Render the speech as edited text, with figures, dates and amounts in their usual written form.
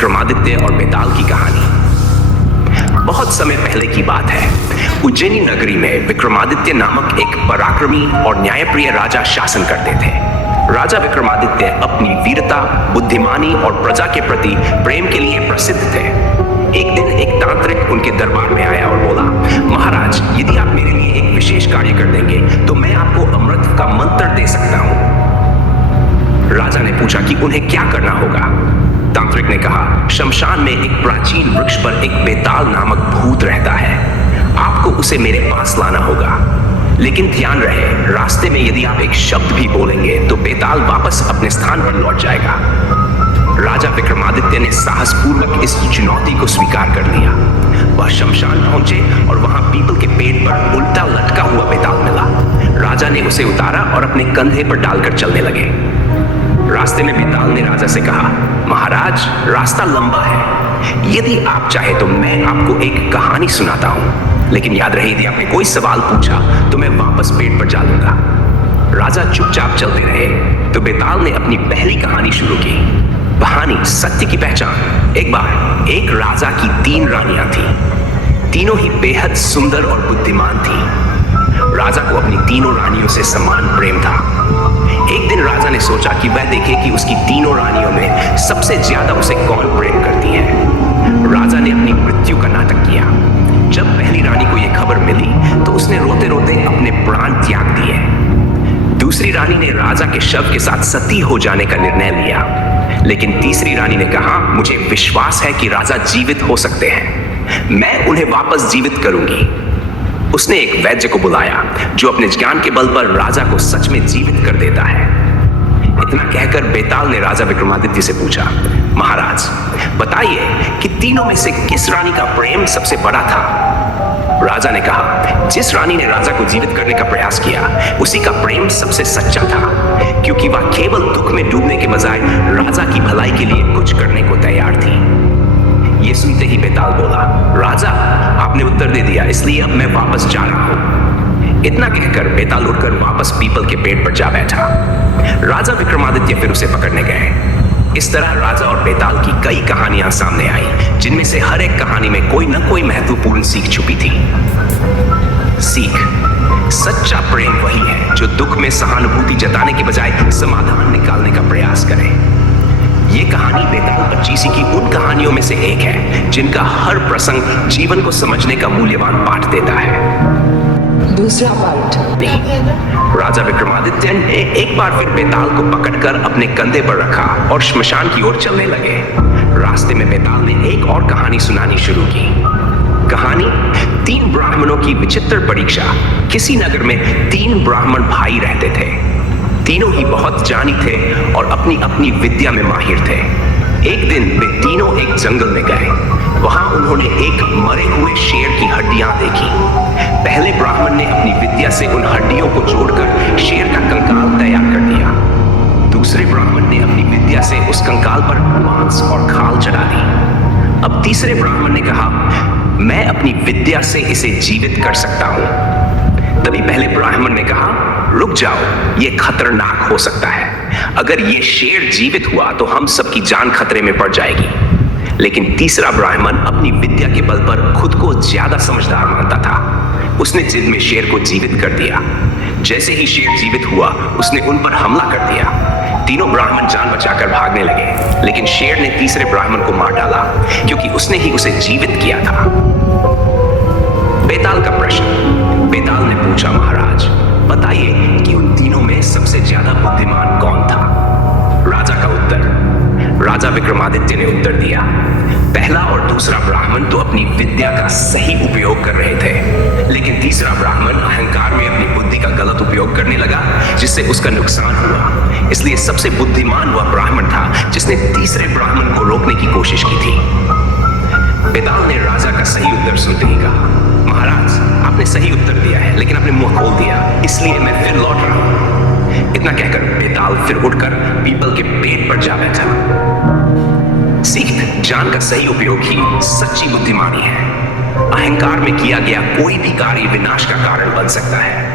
विक्रमादित्य और बेताल की कहानी। बहुत समय पहले की बात है। उज्जैनी नगरी में विक्रमादित्य नामक एक पराक्रमी और न्यायप्रिय राजा शासन करते थे। राजा विक्रमादित्य अपनी वीरता, बुद्धिमानी और प्रजा के प्रति प्रेम के लिए प्रसिद्ध थे। एक दिन एक तांत्रिक उनके दरबार में आया और बोला, महाराज, यदि आप मेरे लिए एक विशेष कार्य कर देंगे तो मैं आपको अमृत का मंत्र दे सकता हूं। राजा ने पूछा कि उन्हें क्या करना होगा। तांत्रिक ने कहा, शमशान में एक प्राचीन वृक्ष पर एक बेताल नामक भूत रहता है। आपको उसे मेरे पास लाना होगा, लेकिन ध्यान रहे, रास्ते में यदि आप एक शब्द भी बोलेंगे तो बेताल वापस अपने स्थान पर लौट जाएगा। राजा विक्रमादित्य ने साहसपूर्वक इस चुनौती को स्वीकार कर लिया। वह शमशान पहुंचे और वहां पीपल के पेड़ पर उल्टा लटका हुआ बेताल मिला। राजा ने उसे उतारा और अपने कंधे पर डालकर चलने लगे। रास्ते में बेताल ने राजा से कहा, महाराज, रास्ता लंबा है, यदि आप चाहे तो मैं आपको एक कहानी सुनाता हूं, लेकिन याद रहे, यदि आपने कोई सवाल पूछा तो मैं वापस पेड़ पर जा लूंगा। राजा चुपचाप चलते रहे तो बेताल ने अपनी पहली कहानी शुरू की। कहानी सत्य की पहचान। एक बार एक राजा की 3 रानियां थी। तीनों ही बेहद सुंदर और बुद्धिमान थी। राजा को अपनी तीनों रानियों से समान प्रेम था। एक दिन राजा ने सोचा कि वह देखे कि उसकी तीनों रानियों में सबसे ज्यादा उसे कौन प्रेम करती है। राजा ने अपनी मृत्यु का नाटक किया। जब पहली रानी को यह खबर मिली तो उसने रोते रोते अपने प्राण त्याग दिए। दूसरी रानी ने राजा के शव के साथ सती हो जाने का निर्णय लिया, लेकिन तीसरी रानी ने कहा, मुझे विश्वास है कि राजा जीवित हो सकते हैं, मैं उन्हें वापस जीवित करूंगी। उसने एक वैद्य को बुलाया जो अपने ज्ञान के बल पर राजा को सच में जीवित कर देता है। इतना कहकर बेताल ने राजा विक्रमादित्य से पूछा, महाराज, बताइए कि तीनों में से किस रानी का प्रेम सबसे बड़ा था। राजा ने कहा, जिस रानी ने राजा को जीवित करने का प्रयास किया उसी का प्रेम सबसे सच्चा था, क्योंकि वह केवल दुख में डूबने के बजाय राजा की भलाई के लिए कुछ करने को तैयार थी। ये सुनते ही बेताल बोला, राजा, आपने उत्तर दे दिया, इसलिए अब मैं वापस जा रहा हूं। इतना कहकर बेताल उठकर वापस पीपल के पेड़ पर जा बैठा। राजा विक्रमादित्य फिर उसे पकड़ने गए। इस तरह राजा और बेताल की कई कहानियां सामने आई, जिनमें से हर एक कहानी में कोई न कोई महत्वपूर्ण सीख छुपी थी। सीख: सच्चा प्रेम वही है जो दुख में सहानुभूति जताने के बजाय समाधान निकालने का प्रयास करे। ये कहानी बेताल पच्चीसी की उन कहानियों में से एक है जिनका हर प्रसंग जीवन को समझने का मूल्यवान पाठ देता है। दूसरा पार्ट। राजा विक्रमादित्य ने एक बार फिर बेताल को पकड़कर अपने कंधे पर रखा और श्मशान की ओर चलने लगे। रास्ते में बेताल ने एक और कहानी सुनानी शुरू की। कहानी 3 ब्राह्मणों की विचित्र परीक्षा। किसी नगर में 3 ब्राह्मण भाई रहते थे। तीनों ही बहुत जानी थे और अपनी अपनी विद्या में माहिर थे। एक दिन वे तीनों एक जंगल में गए। वहां उन्होंने एक मरे हुए शेर की हड्डियां देखी। पहले ब्राह्मण ने अपनी विद्या से उन हड्डियों को जोड़कर शेर का कंकाल तैयार कर दिया। दूसरे ब्राह्मण ने अपनी विद्या से उस कंकाल पर मांस और खाल चढ़ा दी। अब तीसरे ब्राह्मण ने कहा, मैं अपनी विद्या से इसे जीवित कर सकता हूं। तभी पहले ब्राह्मण ने कहा, रुक जाओ, ये खतरनाक हो सकता है। अगर ये शेर जीवित हुआ तो हम सबकी जान खतरे में पड़ जाएगी। लेकिन तीसरा ब्राह्मण अपनी विद्या के बल पर खुद को ज्यादा समझदार मानता था। उसने जिद में शेर को जीवित कर दिया। जैसे ही शेर जीवित हुआ, उसने उन पर हमला कर दिया। तीनों ब्राह्मण जान बचाकर भागने लगे, लेकिन शेर ने तीसरे ब्राह्मण को मार डाला, क्योंकि उसने ही उसे जीवित किया था। बेताल का प्रश्न। बेताल ने पूछा, महाराज, बताइए कि उन तीनों में सबसे ज्यादा बुद्धिमान कौन था। राजा का उत्तर। राजा विक्रमादित्य ने उत्तर दिया, पहला और दूसरा ब्राह्मण तो अपनी विद्या का सही उपयोग कर रहे थे, लेकिन तीसरा ब्राह्मण अहंकार में अपनी बुद्धि का गलत उपयोग करने लगा, जिससे उसका नुकसान हुआ। इसलिए सबसे बुद्धिमान वह ब्राह्मण था जिसने तीसरे ब्राह्मण को रोकने की कोशिश की थी। बेताल ने राजा का सही उत्तर सुनते ही कहा, महाराज, आपने सही उत्तर दिया है, लेकिन आपने मुंह खोल दिया, इसलिए मैं फिर लौट रहा हूं। इतना कहकर बेताल फिर उठकर पीपल के पेड़ पर जा बैठा। सीख: ज्ञान का सही उपयोग ही सच्ची बुद्धिमानी है। अहंकार में किया गया कोई भी कार्य विनाश का कारण बन सकता है।